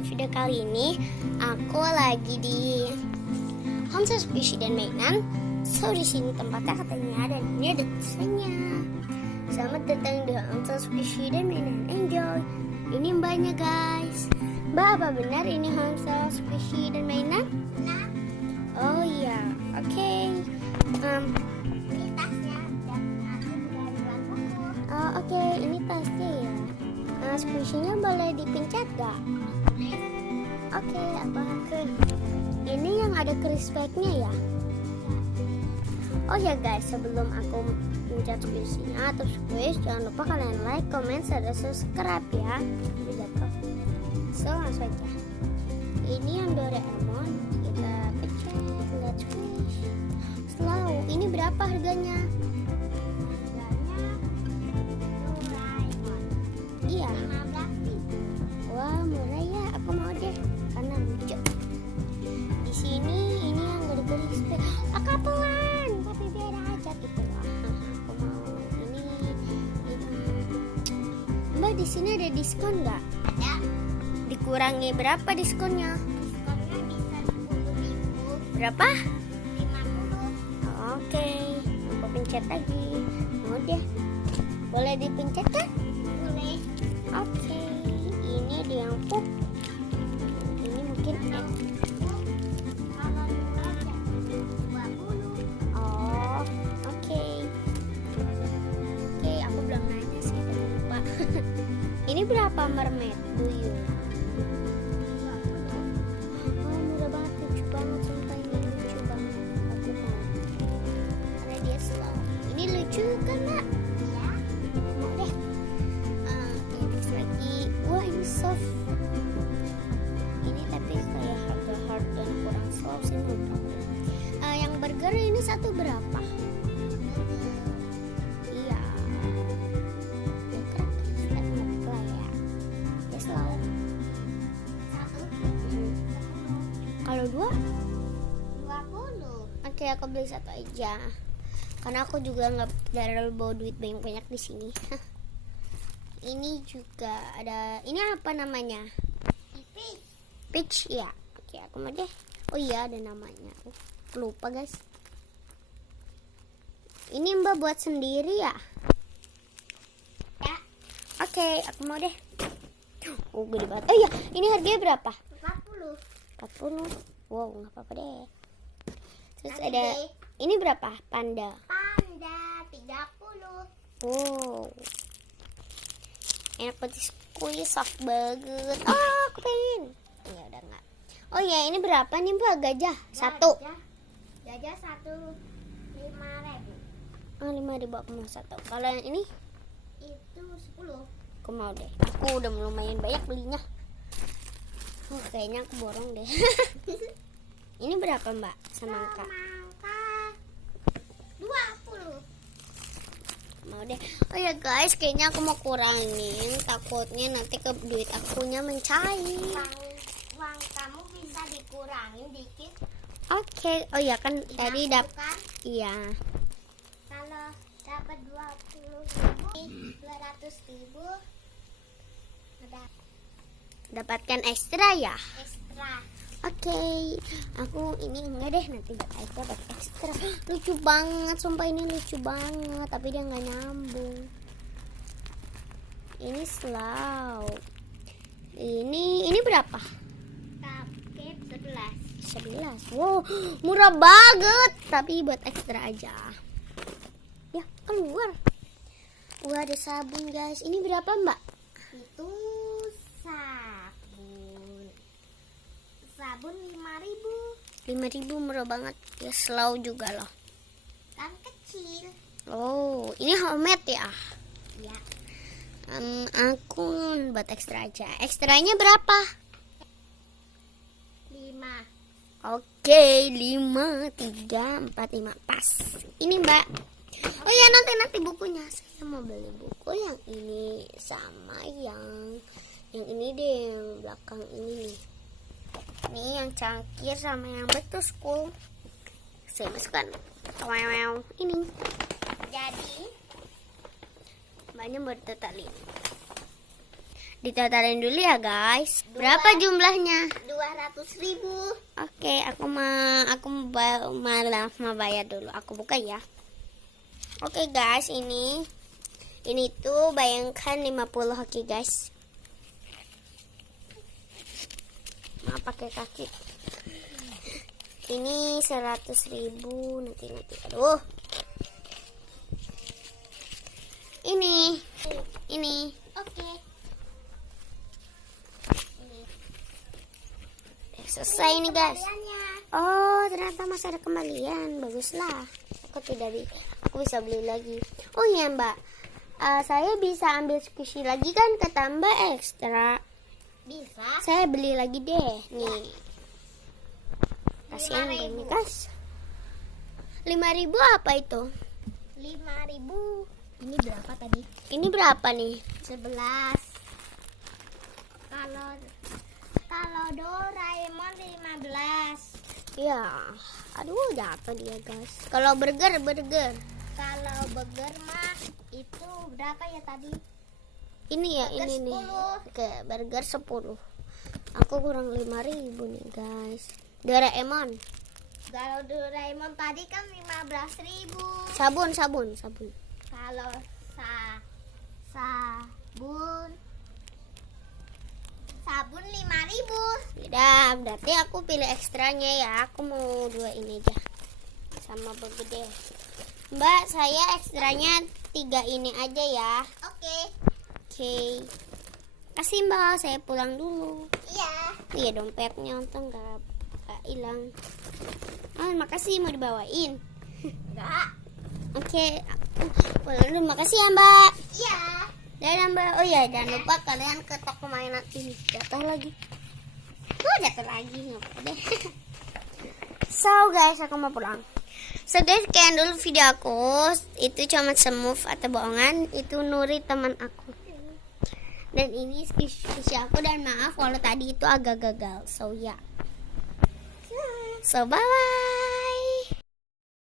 di video kali ini aku lagi di Hamster Squishy dan mainan. So di sini tempatnya katanya dan ini ada tulisannya. Selamat datang di Hamster Squishy dan mainan. Enjoy. Ini mbaknya guys. Mbak, apa benar ini Hamster Squishy dan mainan? Nah, Oh iya, oke. ini tasnya dan aku juga buat buku. Oh oke, ini tasnya ya. Squishy-nya boleh dipencet gak? Oke, apa ke? Ini yang ada kris pack-nya ya? Oh ya guys, sebelum aku pencet squishy-nya atau squish, jangan lupa kalian like, comment, dan subscribe ya. Jadi jatuh. So langsung aja. Ini yang Doraemon, kita pencet, let's squish. Slow. Ini berapa harganya? Harganya Doraemon Iya. 15.000. Wah murah ya, aku mau deh karena lucu. Di sini ini yang gak dikasih spek. Kapelan, tapi beda aja gitu loh. Aku mau ini. Mbak, di sini ada diskon nggak? Ada. Dikurangi berapa diskonnya? Diskonnya bisa 10.000. Berapa? 50. Oke, aku pencet lagi. Mau deh. Boleh dipencet kan? Boleh. Oke, ini dia yang pup. Ini mungkin Kalau murah jadi 20. Oh, oke. Oke, aku belum nanya sih, tadi lupa. Ini berapa mermaid duyung? 20. Oh, murah banget, lucu banget, sumpah ini lucu banget. Aku mau. Karena dia slow. Ini lucu kan, Mbak? Ya. Mau deh. Ini lagi. Wah, ini soft. Ini tapi kayak harga hard dan kurang slow sih menurut aku. Yang burger ini satu berapa? Iya. Ya kan, standar lah ya. Dia slow. Satu. Kalau dua, 20. oke aku beli satu aja. Karena aku juga nggak terlalu bawa duit banyak-banyak di sini. Ini juga ada. Ini apa namanya? Ipis. Peach ya. Oke, aku mau deh. Oh iya, ada namanya. Lupa guys. Ini Mbak buat sendiri ya? Ya. Oke, aku mau deh. Oh, gede banget. Oh iya, ini harganya berapa? 40. 40. Wow, nggak apa-apa deh. Terus Nanti ada deh. ini berapa? Panda. Panda 30. Wow. Enak banget, squeeze, soft banget. Oh, aku pengen. Ya udah enggak. Oh ya, ini berapa nih Mbak? Gajah satu. Gajah 5.000. Oh, 5.000 aku mau satu. Kalau yang ini Itu 10. aku mau deh. Aku udah lumayan banyak belinya. Oh, kayaknya aku borong deh. Ini berapa Mbak? Semangka. Semangka 20. Mau deh. Oh ya guys, kayaknya aku mau kurangin. Takutnya nanti ke duit akunya mencair. Uang kamu bisa dikurangin dikit. Oke. Oh ya kan tadi dapat. Kan? Iya. Kalau dapat 20.000, 200.000 ada Dapatkan ekstra ya. ekstra. Oke, aku ini enggak deh, nanti dapat ekstra. Lucu banget, sumpah ini lucu banget, tapi dia nggak nyambung. Ini slow. Ini berapa? Kapit 11. 11. Wow, murah banget, tapi buat ekstra aja. Ya, keluar. Wah, ada sabun guys. Ini berapa Mbak? Itu sabun. Sabun 5.000. 5.000, murah banget. Ya slow juga loh. Kan kecil. Oh, ini homemade ya? Ya. Aku buat ekstra aja. Ekstranya berapa? 5. Oke, 5, 3, 4, 5 pas. Ini Mbak. Oh ya, nanti bukunya. Saya mau beli buku yang ini sama yang ini deh, yang belakang ini nih. Ini yang cangkir sama yang betul school. Saya masukkan. Wow, ini. Jadi Mbaknya buat tali. Ditotalin dulu ya guys. Berapa jumlahnya? 200.000. Oke, aku mau bayar dulu. Aku buka ya. Oke guys, ini tuh bayangkan 50. Oke guys. Maaf pakai kaki. Ini 100.000 nanti. Aduh. Ini. Oke. Selesai nih guys. Kembaliannya. Oh, ternyata masih ada kembalian. Baguslah. Aku bisa beli lagi. Oh iya Mbak, saya bisa ambil squishy lagi kan, ketambah ekstra. Bisa. Saya beli lagi deh. Nih. Kasihan 5.000. banget guys. 5.000 apa itu? 5.000. Ini berapa tadi? Ini berapa nih? 11. Kalau Doraemon 15. Ya, aduh jatuh dia guys. Kalau burger. Kalau burger mah itu berapa ya tadi? Ini ya, Burger ini nih. 10. Oke, burger 10. Aku kurang 5.000 nih guys. Doraemon. Kalau Doraemon tadi kan 15.000. Sabun. Kalau sabun 5.000. Beda, berarti aku pilih ekstranya ya. Aku mau 2 ini aja. Sama begede. Mbak, saya ekstranya 3 ini aja ya. Oke. Oke. Kasih Mbak, saya pulang dulu. Iya. Iya, dompetnya untung nggak hilang. Makasih, mau dibawain. Enggak. Oke. Pulang dulu, makasih ya Mbak. Iya. Dan Mbak, oh ya jangan lupa kalian ke toko mainan ini. Jatuh lagi. Jatuh lagi, nggak apa-apa deh. So guys, aku mau pulang. So guys, sekian dulu video aku. Itu cuma semove atau bohongan. Itu Nuri teman aku. Dan ini squishy aku, dan maaf kalau tadi itu agak gagal. So ya. So bye bye.